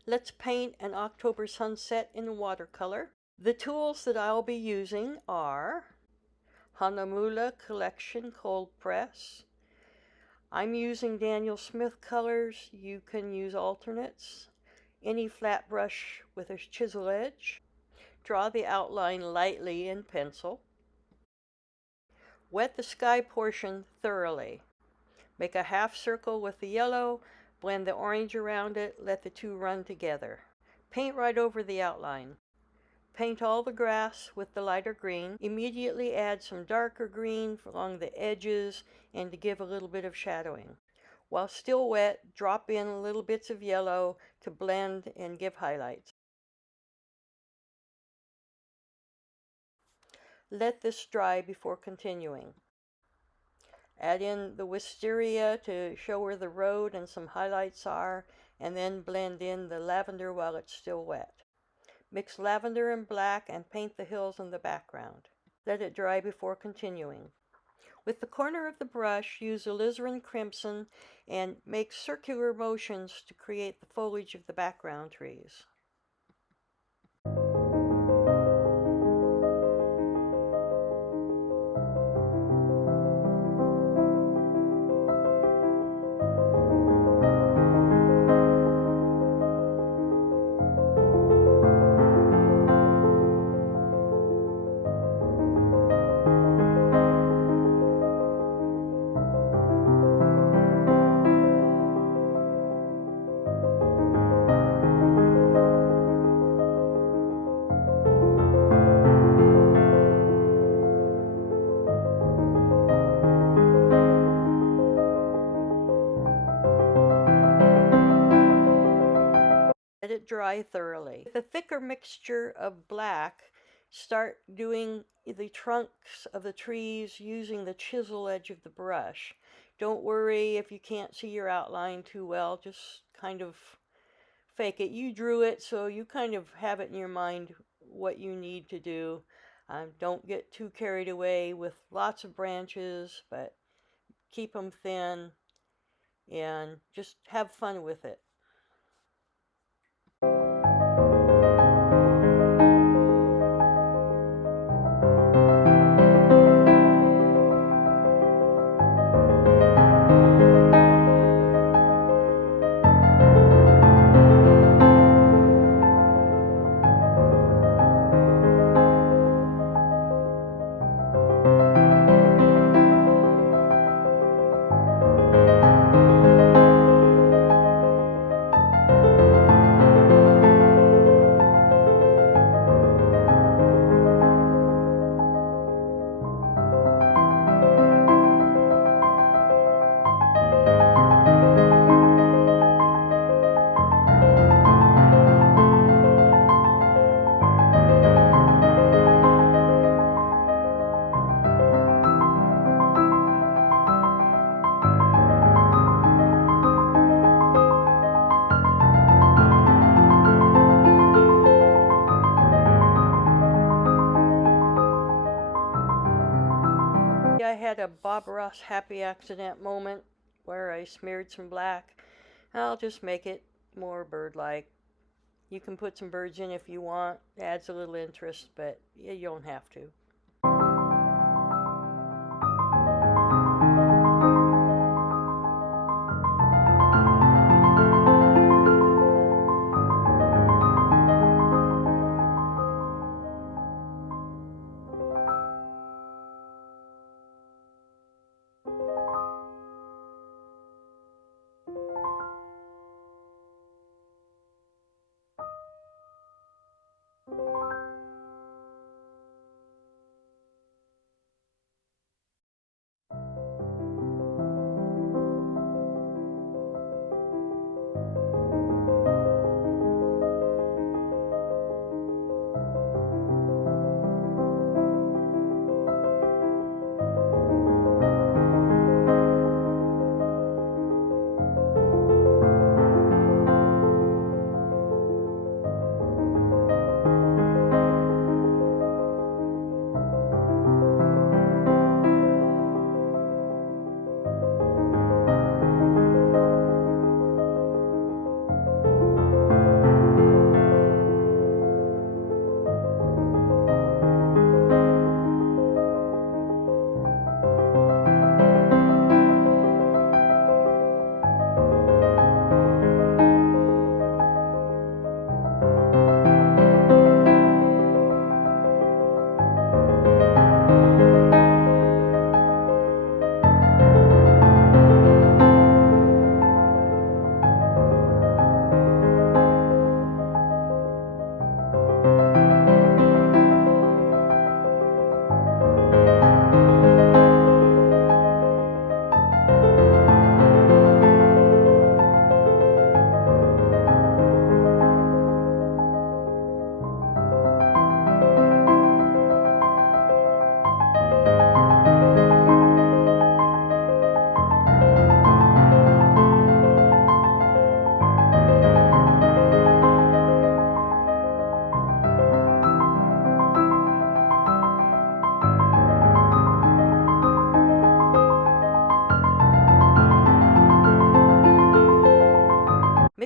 Let's paint an October sunset in watercolor. The tools that I'll be using are Hahnemuhle Collection Cold Press. I'm using Daniel Smith colors. You can use alternates. Any flat brush with a chisel edge. Draw the outline lightly in pencil. Wet the sky portion thoroughly. Make a half circle with the yellow, blend the orange around it, let the two run together. Paint right over the outline. Paint all the grass with the lighter green. Immediately add some darker green along the edges and to give a little bit of shadowing. While still wet, drop in little bits of yellow to blend and give highlights. Let this dry before continuing. Add in the Wisteria to show where the road and some highlights are, and then blend in the lavender while it's still wet. Mix lavender and black and paint the hills in the background. Let it dry before continuing. With the corner of the brush, use Alizarin Crimson and make circular motions to create the foliage of the background trees. Let it dry thoroughly. With a thicker mixture of black, start doing the trunks of the trees using the chisel edge of the brush. Don't worry if you can't see your outline too well, just kind of fake it. You drew it, so you kind of have it in your mind what you need to do. Don't get too carried away with lots of branches, but keep them thin and just have fun with it. I had a Bob Ross happy accident moment where I smeared some black. I'll just make it more bird-like. You can put some birds in if you want. It adds a little interest, but you don't have to.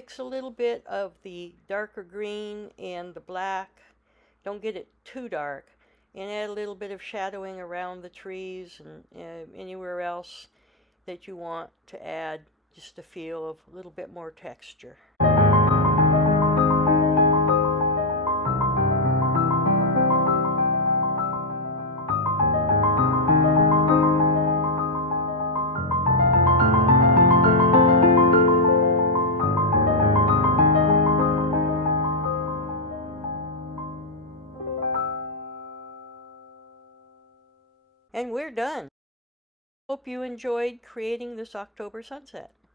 mix a little bit of the darker green and the black. Don't get it too dark. And add a little bit of shadowing around the trees and anywhere else that you want to add just a feel of a little bit more texture. And we're done. Hope you enjoyed creating this October sunset.